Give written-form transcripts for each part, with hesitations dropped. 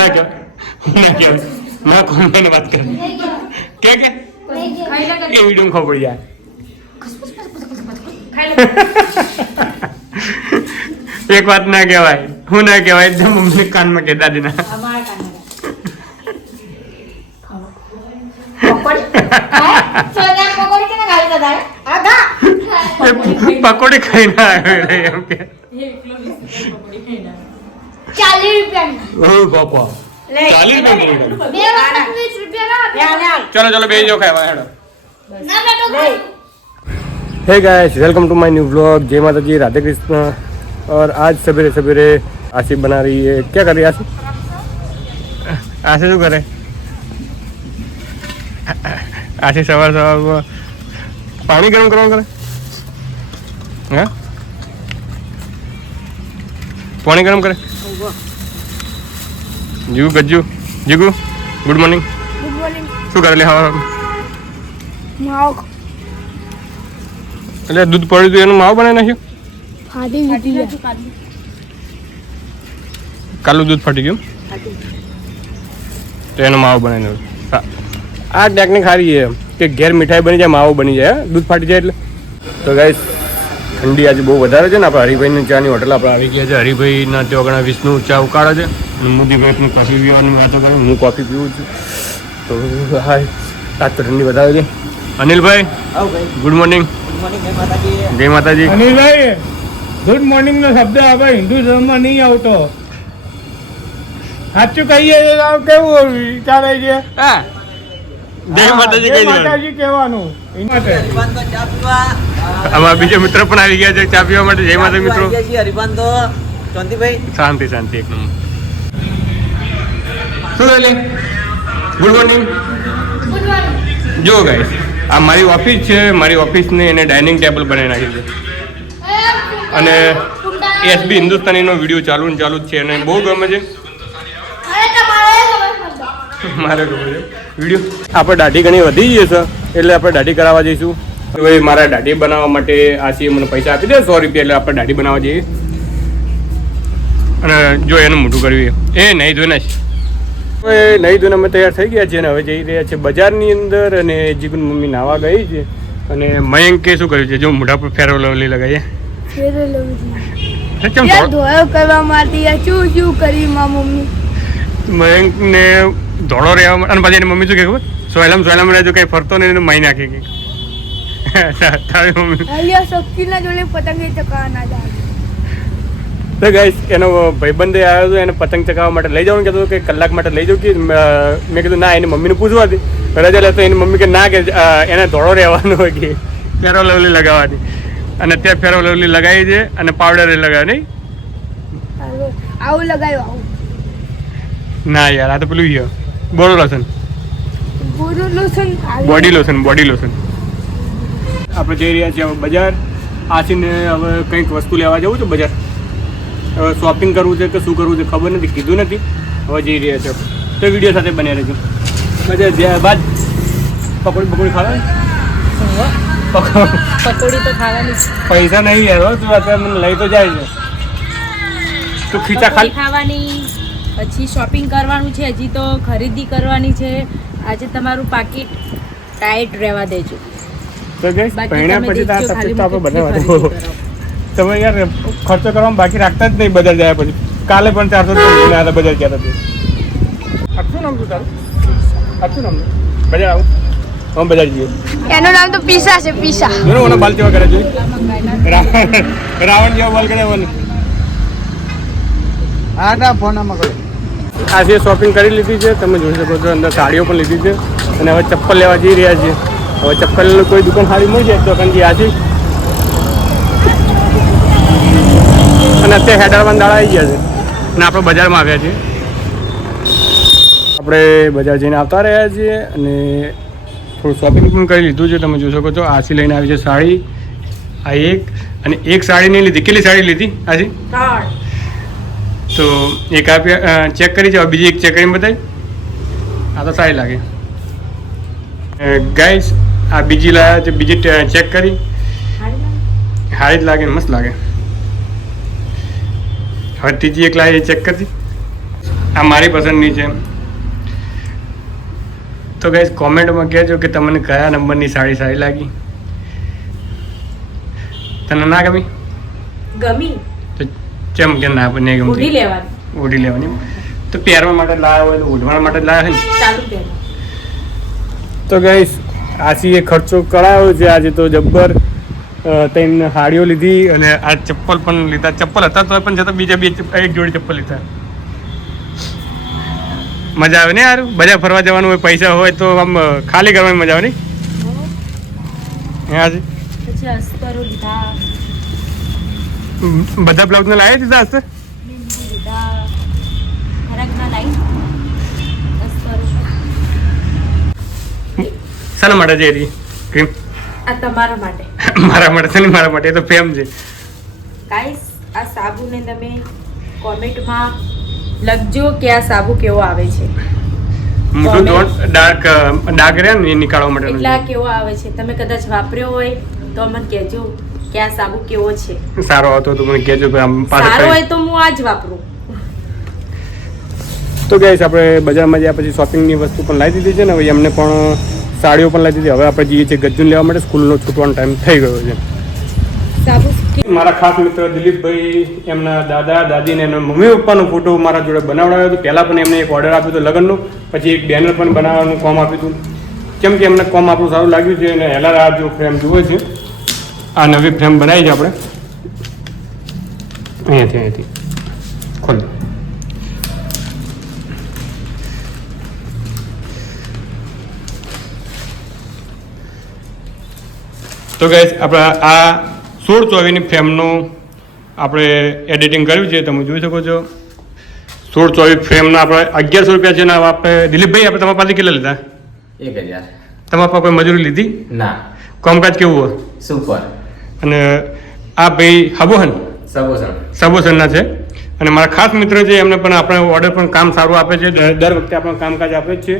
ના કે ના કોણ વાત કરે કે એ વિડીયો ખબર પડી જાય એક વાત ના કહેવાય હું ના કહેવાય એકદમ મમ્મી કાનમાં કે દાદી ના પકોડી ખાઈ ના એમ કે 40 રૂપિયા चलो बेच दो खावा हेडो hey guys welcome to my new vlog जय माता जी राधे कृष्ण और आज सवेरे सवेरे आशी बना रही है क्या कर रही है आशी शू करे आशी सवार सवार पानी गरम करवा करे हाँ पानी गरम करे जीगू गज्जू जीगू गुड मॉर्निंग શું કરે લે હવા માવ એટલે દૂધ પડ્યું હતું એનું માવ બનાવી નાખ્યું ફાટી દીધી કાલું દૂધ ફાટી ગયું તો એનો માવો બનાવી નાખ્યો આ ટેકનિક સારી છે કે ઘેર મીઠાઈ બની જાય માવો બની જાય દૂધ ફાટી જાય એટલે તો ગાઈસ ઠંડી આજે બહુ વધારે છે ને આપણે હરિભાઈની ચાની હોટલ આપણે આવી ગયા છે હરિભાઈના ત્યાં આગળ વિષ્ણુ ચા ઉકાળે છે મોદીભાઈ કોફી પીવાની વાતો કરે હું કોફી પીવું છું તો હાય આજ તો ઠંડી વધારે છે અનિલભાઈ ગુડ મોર્નિંગ જય માતાજી અનિલભાઈ ગુડ મોર્નિંગ નો શબ્દ આપણે હિન્દુ ધર્મમાં નહીં આવતો સાચું કહીએ કેવું ચાલે છે હા જય માતાજી કહી માતાજી કહેવાનું આમાં બીજો મિત્ર પણ આવી ગયા છે ચા પીવા માટે જય માતા મિત્રો શાંતિ શાંતિ એક નંબર શું લે ગુડ મોર્નિંગ જો ગાઈસ આ મારી ઓફિસ છે મારી ઓફિસને એને ડાઇનિંગ ટેબલ બનાવી નાખ્યું છે અને એસબી હિન્દુસ્તાનીનો વિડીયો ચાલુ જ છે અને બહુ ગમે છે મારે ગમે છે વિડીયો આપણે દાઢી ઘણી વધી ગઈ છે એટલે આપણે દાઢી કરાવવા જઈશું હવે મારા દાઢી બનાવવા માટે આશીએ મને પૈસા આપી દે 100 રૂપિયા એટલે આપણે દાઢી બનાવવા જઈએ અને જો એનું મોઢું કર્યું એ નહીં ધોઈ નાખ હવે નહીં ધોઈને અમે તૈયાર થઈ ગયા છીએ અને હવે જઈ રહ્યા છે બજારની અંદર અને જીગુન મમ્મી નાવા ગઈ છે અને મયંકે શું કર્યું છે જો મોઢા પર ફેરો લવલી લગાવીએ કરવા માટે શું કરી મમ્મી મયંકને ધોળો રહેવા માટે અને પછી એની મમ્મી શું કહે ખબર સોયલામ રહેજો કંઈ ફરતો નહીં એને મહી નાખે કે તારી મમ્મી શક્તિના જોડે પતંગ ચકાવવા ના જાય તો ગાઈસ એનો ભાઈબંધ આવ્યો હતો એને પતંગ ચકાવવા માટે લઈ જવાનું કહેતો કે કલાક માટે લઈ જાઉં કે મેં કીધું ના એની મમ્મીને પૂછવા હતી રજા લેતો એની મમ્મી કે ના કે એને ધોળો રહેવાનો હોય કે ફેરો લવલી લગાવવાની અને ત્યાં ફેરો લવલી લગાવી છે અને પાવડર લગાવે નહીં આવું લગાવ્યું આવું ના યાર આ તો પેલું ગયો બોડી લોશન આપણે જઈ રહ્યા છીએ હવે બજાર આશીને હવે કંઈક વસ્તુ લેવા જવું છે બજાર હવે શોપિંગ કરવું છે કે શું કરવું છે ખબર નથી કીધું નથી હવે જઈ રહ્યા છે તો વિડીયો સાથે બન્યા રહેજો બજાર જ્યાં બાદ પકોડી ખાવાની પકોડી તો ખાવાની પૈસા નહીં યાર તું અત્યારે મને લઈ તો જાય છે તું ખીચા ખાવાની પછી શોપિંગ કરવાનું છે હજી તો ખરીદી કરવાની છે આજે તમારું પાકીટ ટાઈટ રહેવા દેજો તો ગઈસ પહેણ્યા પછી તાર તકલીફ તો આપણે બનાવવા તમે યાર ખર્ચો કરવામાં બાકી રાખતા જ નહીં બજાર જાય પછી કાલે પણ 400 બજાર ગયા હતા શું નામ તું તારું શું નામ બજાર આવું हम बजाज जी એનું નામ તો પીસા છે પીસા જોનો ઓનો બાલ કેવા કરે જોઈ રાવણ જેવો બાલ કરે ઓને આટા ફોનમાં કરો આજે શોપિંગ કરી લીધી છે તમે જોઈ શકો છો અંદર સાડીઓ પણ લીધી છે અને હવે ચપ્પલ લેવા જઈ રહ્યા છીએ હવે ચપ્પલ કોઈ દુકાન સારી મળશે તો કંજી આજી અને અત્યારે હેડરવાન દાડા આવી ગયા છે અને આપણે બજારમાં આવ્યા છીએ આપણે બજાર જઈને આવતા રહ્યા છીએ અને થોડું શોપિંગ પણ કરી લીધું છે તમે જોઈ શકો છો આશી લઈને આવી છે સાડી આ અને એક સાડી નહીં લીધી કેટલી સાડી લીધી આશી તો એક આપ્યા ચેક કરી છે બીજી એક ચેક કરીને બતાવી આ તો સારી લાગે ગાઈસ આ બીજી લાવ્યા છે બીજી ચેક કરી સારી જ લાગે મસ્ત લાગે હવે ત્રીજી એક લાવી ચેક કરતી આ મારી પસંદની છે. તો ગાઈસ કોમેન્ટમાં કહેજો કે તમને કયા નંબરની સાડી સારી લાગી. તને ના ગમી ગમી તો કેમ કે ના આપણને ઉડી ગમતી લેવાની. ઓઢી લેવાની. તો પહેરવા માટે લાવ્યા હોય તો ઓઢવા માટે જ લાવ્યા છે ને. ચાલુ પહેરો. તો ગાઈસ આશીએ ખર્ચો કરાયો છે આજે તો જબ્બર. ત્રણ સાડીઓ લીધી અને આ ચપ્પલ પણ લીધા. ચપ્પલ હતા તો પણ છતાં બીજા એક જોડી ચપ્પલ લીધા. મજા આવે ને યાર, બજાર ફરવા જવાનું હોય, પૈસા હોય તો આમ ખાલી કરવાની મજા આવે ને. આજે પછી અસ્તરો લીધા, બધા બ્લાઉઝને લાવી દીધા હશે. બિંદી લીધા, ફરકના લાઈ અસ્તરો. શાના માટે જઈ રહી ક્રીમ? આ તમારા માટે. મારા માટે છે ને, મારા માટે એ તો ફેમ છે. ગાઈસ આ સાબુને તમે કોમેન્ટમાં લખજો કે આ સાબુ કેવો આવે છે. મોટું ડાર્ક રહે ને એ નીકાળવા માટે. એટલા કેવો આવે છે, તમે કદાચ વાપર્યો હોય તો મને કહેજો કે આ સાબુ કેવો છે. સારો આવતો તો મને કહેજો કે આમ પાછળ સારો હોય તો હું આ જ વાપરું. તો ગાઈસ આપણે બજારમાં ગયા પછી શોપિંગની વસ્તુ પણ લાવી દીધી છે ને. હવે એમને પણ સાડીઓ પણ લાવી દીધી. હવે આપણે જઈએ છીએ ગજ્જુન લેવા માટે. સ્કૂલનો છૂટવાનો ટાઈમ થઈ ગયો છે. સાબુ મારા ખાસ મિત્ર દિલીપભાઈ એમના દાદા દાદી ને એમના મમ્મી પપ્પાનો ફોટો મારા જોડે બનાવડાવ્યો હતો. પહેલાં પણ એમને એક ઓર્ડર આપ્યો હતો લગ્નનો, પછી એક બેનર પણ બનાવવાનું કામ આપ્યું હતું. કેમ કે એમને કામ આપણું સારું લાગ્યું છે અને હેલાર આ જો ફ્રેમ જુએ છે, આ નવી ફ્રેમ બનાવી છે આપણે અહીંયાથી ખોલી. તો ગાઈસ આપણે આ 1624ની ફ્રેમનું આપણે એડિટિંગ કર્યું છે, તમે જોઈ શકો છો. 1624 ફ્રેમના આપણે 1100 રૂપિયા છે ને. આપણે દિલીપભાઈ આપણે તમારા પાસે કેટલા લીધા? 1000. તમારા પાસે કોઈ મજૂરી લીધી? ના. કામકાજ કેવું હોય? સુપર. અને આ ભાઈ હબોહન સબોસણ. સબોસનના છે અને મારા ખાસ મિત્ર છે. એમને પણ આપણે ઓર્ડર પણ કામ સારું આપે છે. દર વખતે આપણે કામકાજ આપે જ છે.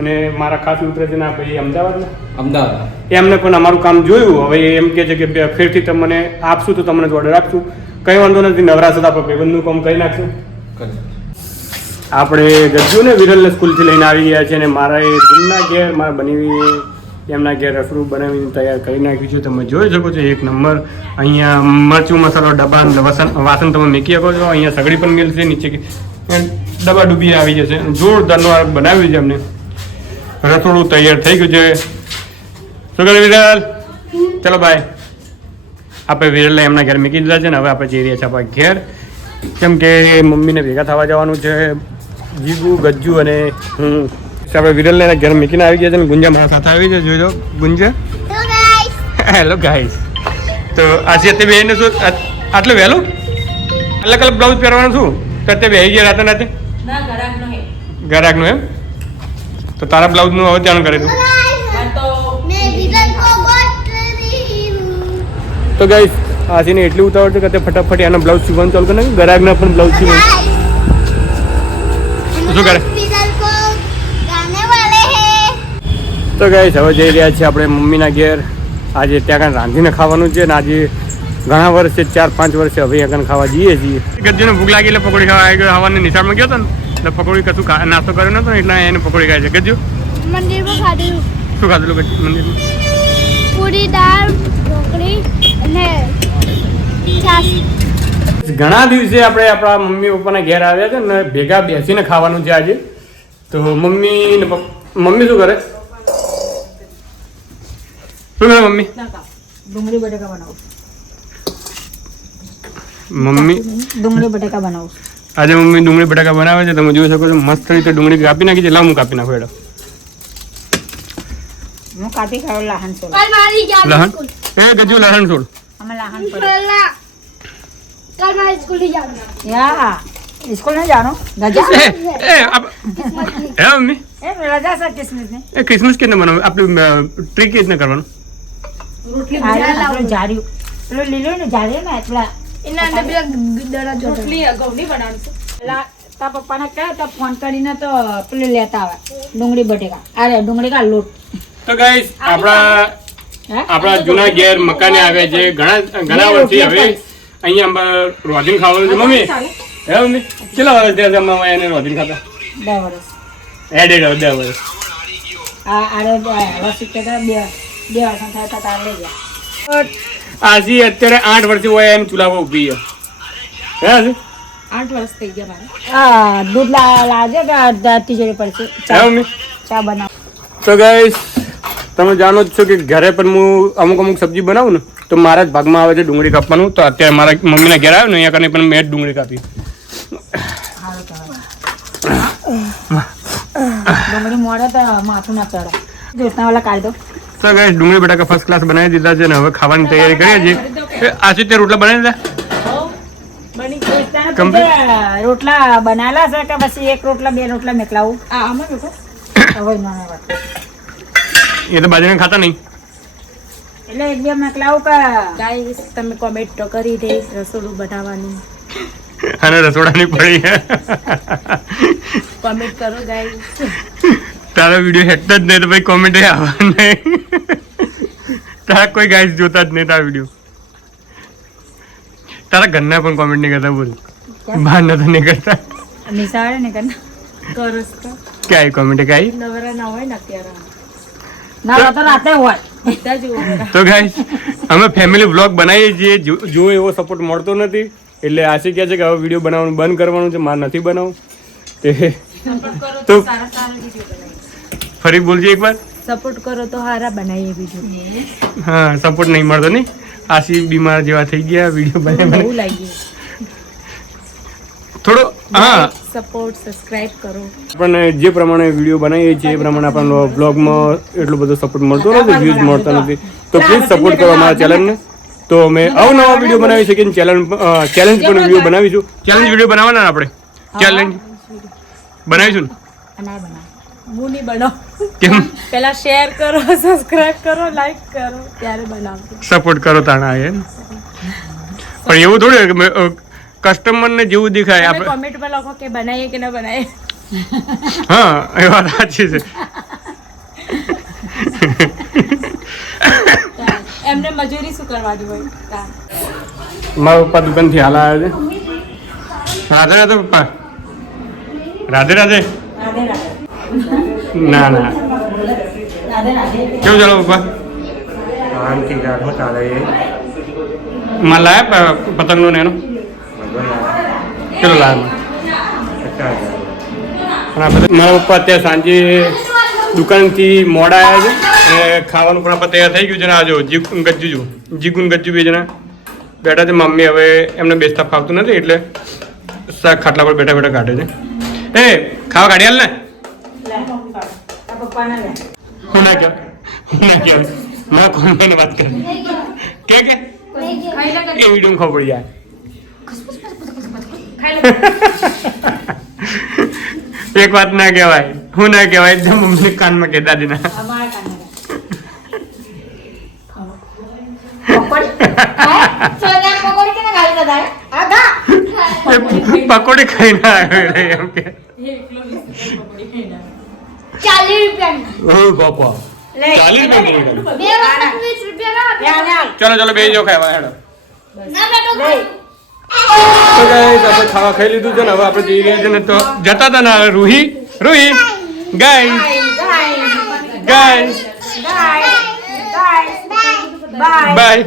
અને મારા ખાસ મિત્ર છે ને આ ભાઈ અમદાવાદના, અમદાવાદ. એમને પણ અમારું કામ જોયું. હવે એમ કહે છે કે ફેરથી તમને આપશું તો તમને જ ઓર્ડર આપશું. કંઈ વાંધો નથી, નવરાશ તો આપણે ભાઈબંધનું કામ કરી નાખશું. આપણે ગજ્જુ ને વિરલને સ્કૂલથી લઈને આવી ગયા છે અને મારા એ દિનના ઘેર મારા બની એમના ઘેર રસોડું બનાવીને તૈયાર કરી નાખ્યું છે. તમે જોઈ શકો છો એક નંબર. અહીંયા મરચું મસાલો ડબ્બા વાસણ તમે મૂકી શકો છો. અહીંયા સગડી પણ મળશે, નીચે ડબ્બા ડૂબી આવી જશે. જોરદારનું બનાવ્યું છે એમને. રસોડું તૈયાર થઈ ગયું છે. શું કરે વિરલ? ચલો બાય. આપણે વિરલને એમના ઘેર મૂકી દીધા છે ને હવે આપણે જઈ રહ્યા છીએ આપણા ઘેર. કેમ કે મમ્મીને ભેગા થવા જવાનું છે. જીગુ, ગજ્જુ અને હું આપણે વિરલને એના ઘેર મૂકીને આવી ગયા છે ને ગુંજા મારા સાથે આવી છે. જોજો ગુંજા. Hello guys. તો આજે અત્યારે બેને શું આટલું વહેલું અલગ અલગ બ્લાઉઝ પહેરવાનું શું? તો અત્યારે બેસી ગયા રાતે નાતે ના ગરાકનો હે. ગરાકનું એમ? તો તારા બ્લાઉઝનું હવે ધ્યાન કરે તું. તો ગાઈસ આજીને એટલી ઉતાવળ છે કે તે ફટાફટ એના બ્લાઉઝ સીવવાનું ચાલુ કરી નાખ્યું. ગરાગના પણ બ્લાઉઝ સીવવાનું. શું કરે? તો ગાઈસ હવે જઈ રહ્યા છીએ આપણે મમ્મીના ઘેર. આજે ત્યાં કાંઈ રાંધીને ખાવાનું છે ને. આજે ઘણા વર્ષે 4-5 વર્ષે હવે ત્યાં ખાવા જઈએ છીએ. ગજ્જુને ભૂખ લાગી એટલે પકોડી ખાવા આવી ગયો. હવાને નિશાળમાં ગયો હતો ને એટલે પકોડી કશું નાસ્તો કર્યો નતો એટલે એને પકોડી ખાય છે. ગજ્જુ મંદિરમાં ખાધું. શું ખાધેલું ગજ્જુ મંદિરમાં? પૂરી, દાળ, ઢોકળી અને છાશ. ઘણા દિવસે આપણે આપણા મમ્મી પપ્પાના ઘેર આવ્યા છે ને ભેગા બેસીને ખાવાનું છે આજે. તો મમ્મી ને મમ્મી શું કરે? શું કરે મમ્મી? ડુંગળી બટેકા બનાવું. મમ્મી ડુંગળી બટેકા બનાવું. આજે મમ્મી ડુંગળી બટાકા બનાવે છે. તમે જોઈ શકો છો મસ્ત રીતે ડુંગળી કાપી નાખી છે. લાવ હું કાપી નાખું. એડો હું કાપી ખાવ લહન છોડ. કાલ મારી જાવ લહન સ્કૂલ. એ ગજુ લહન છોડ. અમે લહન પર પહેલા કાલ મારી સ્કૂલ જાવ. યા સ્કૂલ નહીં જાણો રજા એ મમ્મી એ રજા છે કિસ્મત ને એ ક્રિસમસ કેને બનાવે? આપણે ટ્રી કેવી રીતના કરવાનું? આપણું જાર્યું પેલું લીલું ને જાર્યું ને એટલા એના અંદર પેલા દડા જોડે. રોટલી ઘઉંની બનાવવાનું છે. પેલા તા પપ્પાને કહે તો ફોન કરીને તો પેલું લેતા આવે ડુંગળી બટેકા. અરે ડુંગળી કા લોટ. તો ગાઈસ આપણા જૂના ઘેર મકાને આવ્યા છે ઘણા વર્ષથી. હવે અહીંયા રોજીન ખાવાનું છે મમ્મી. હે મમ્મી કેટલા વર્ષ થયા જમવામાં એને રોધીને ખાતા 10 વર્ષ એડેડ 10 વર્ષ આડે વર્ષ સિત્તેર બે વર્ષ થયા તાર લઈ ગયા આજી અત્યારે 8 વર્ષથી હોય એમ ચૂલામાં ઊભી છે હે આજી? 8 વર્ષ થઈ ગયા મારે દૂધ લાવજે કે તિજોરી પડશે હે મમ્મી? ચા બનાવ તો ગાઈસ તમે જાણો જ છો કે ઘરે પણ હું અમુક સબ્જી બનાવું ને તો મારા જ ભાગમાં આવે છે ડુંગળી કાપવાનું. તો અત્યારે મારા મમ્મીના ઘેર આવ્યો ને અહીંયા કરીને પણ મેં જ ડુંગળી કાપી. ડુંગળી મોડે તો માથું ના ચડે દૂધના વાળા કાઢી દો. તો ગાઈસ ડુંગળી બટાકા ફર્સ્ટ ક્લાસ બનાવી દીધા છે ને હવે ખાવાની તૈયારી કરીએ છીએ. આશી તે રોટલા બનાવી દીધા? રોટલા બનાવેલા છે કે પછી એક રોટલા બે રોટલા મેકલાવું હવે ના વાત એ તો બાજરીને ખાતા નહીં. એટલે એક બે મેકલાવું કે ગાઈસ તમે કોમેન્ટ તો કરી દે રસોડું બનાવવાનું અને રસોડાની પડી કોમેન્ટ કરો ગાઈસ. તારા વિડીયો હેઠતા જ નહીં તો ભાઈ કોમેન્ટ આવવા નહીં. તારા કોઈ ગાઈસ જોતા જ નહીં તારા વિડીયો. તારા ઘરના પણ કોમેન્ટ નહીં કરતા બોલ બહાર નતો નહીં કરતા નિશાળે ને કરના કરસ તો ક્યાંય કોમેન્ટ કાંઈ નવરા ના હોય ને અત્યારે ના તો રાતે હોય બધા જ હોય. તો ગાઈસ અમે ફેમિલી વ્લોગ બનાવીએ છીએ જો એવો સપોર્ટ મળતો નથી એટલે આશી કહે છે કે હવે વિડીયો બનાવવાનું બંધ કરવાનું છે મારે નથી બનાવવું તે તો ફરી બોલજે એકવાર સપોર્ટ કરો તો હારા બનાવીએ બીજું હા સપોર્ટ નહીં મળતો નહીં આશી બીમાર જેવા થઈ ગયા વિડીયો બનાવી બહુ લાગી થોડો હા સપોર્ટ સબસ્ક્રાઇબ કરો પણ જે પ્રમાણે વિડીયો બનાવીએ છીએ એ પ્રમાણે આપણને બ્લોગમાં એટલો બધો સપોર્ટ મળતો નથી વ્યૂઝ મળતા નથી તો પ્લીઝ સપોર્ટ કરો અમારા ચેનલને. તો અમે અવનવા વિડીયો બનાવી શકીએ ચેલેન્જ પણ વિડીયો બનાવીશું. ચેલેન્જ વિડીયો બનાવવાના ને આપણે ચેલેન્જ બનાવીશું ને અને બનાવ હું નહીં બનાવ કેમ પહેલા શેર કરો સબસ્ક્રાઇબ કરો લાઈક કરો ત્યારે બનાવજો સપોર્ટ કરો તાણા એ પણ એવું થોડું કે કસ્ટમરને જેવું દેખાય તમે આપણે કોમેન્ટમાં લખો કે બનાવીએ કે ના બનાવીએ હા એ વાત સાચી છે. એમને મજૂરી શું કરવાની હોય કામ મારા પપ્પા દુકાનથી હાલ આવ્યા છે. રાધે રાધે પપ્પા રાધે રાધે રાધે રાધે ના ના રાધે રાધે કેવું ચાલો પપ્પા શાંતિ રાખો ચાલે એ માં લાયા પતંગનો ને એનો કેટલો લાયા મારા પપ્પા અત્યારે સાંજે દુકાનથી મોડા આવ્યા છે અને ખાવાનું પણ આપણે તૈયાર થઈ ગયું છે ને આ જો જીગુન ગજ્જુ બે જણા બેઠા છે. મમ્મી હવે એમને બેસતા ફાવતું નથી એટલે શાક ખાટલા પર બેઠા બેઠા કાઢે છે. એ ખાવા કાઢી હાલ ને પપ્પાને લે હું ના કહેવાય ના કોણ વાત કરે કે એ વિડીયો ખબર પડી જાય એક વાત ના કહેવાય હું ના કહેવાય એકદમ મમ્મી કાનમાં કે દાદીના અમારા કાને પકોડી ખાઈ ના આવ્યો એમ કે 40 રૂપિયા ઓ બાપા 40 રૂપિયા ચલો ચલો બે જો ખાવા હેડો. તો ગાઈસ આપણે ખાવા ખાઈ લીધું છે ને હવે આપણે જઈ રહ્યા છે ને તો જતા હતા ને રૂહી ગાઈસ બાય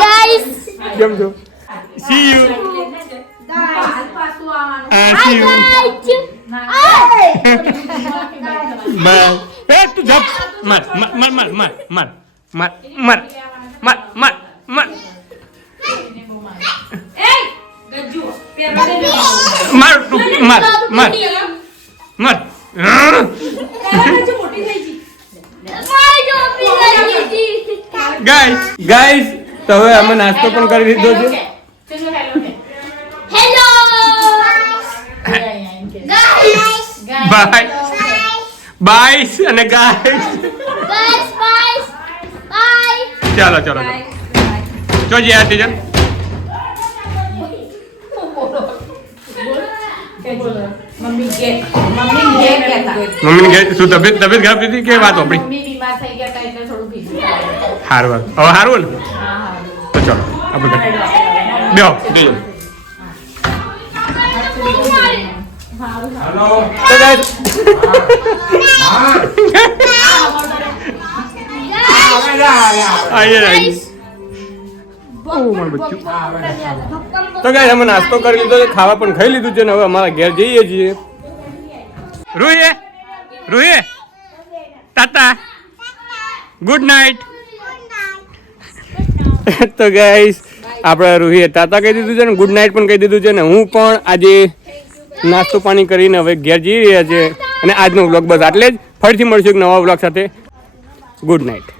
ગાઈસ કેમ છો સી યુ બાય એ તું જપ માર ગાઈસ તો હવે અમે નાસ્તો પણ કરી દીધો છે. બાય બાય અને ગાઈસ ચાલો ચો જે આ ટીચર મમ્મી કહેતા મમ્મીને ઘેર શું તબિયત ખરાબ થઈ હતી કે વાત આપણી મમ્મી બીમાર થઈ ગયા હતા એટલે થોડું કીધું હારું હવે હારું ને તો ચલો આપણે બેહો જઈએ તો guys, આઈએ તો ગાઈસ અમે નાસ્તો કરી લીધો છે ખાવા પણ ખાઈ લીધું છે ને હવે અમારા ઘેર જઈએ છીએ રૂહી તાતા ગુડ નાઇટ તો ગાઈસ આપણે રૂહીએ તાતા કહી દીધું છે ને ગુડ નાઇટ પણ કહી દીધું છે ને હું પણ આજે નાસ્તો પાણી કરીને હવે ઘેર જઈ રહ્યા છે અને આજનો વ્લોગ બસ આટલે જ ફરીથી મળશું એક નવા વ્લોગ સાથે ગુડ નાઇટ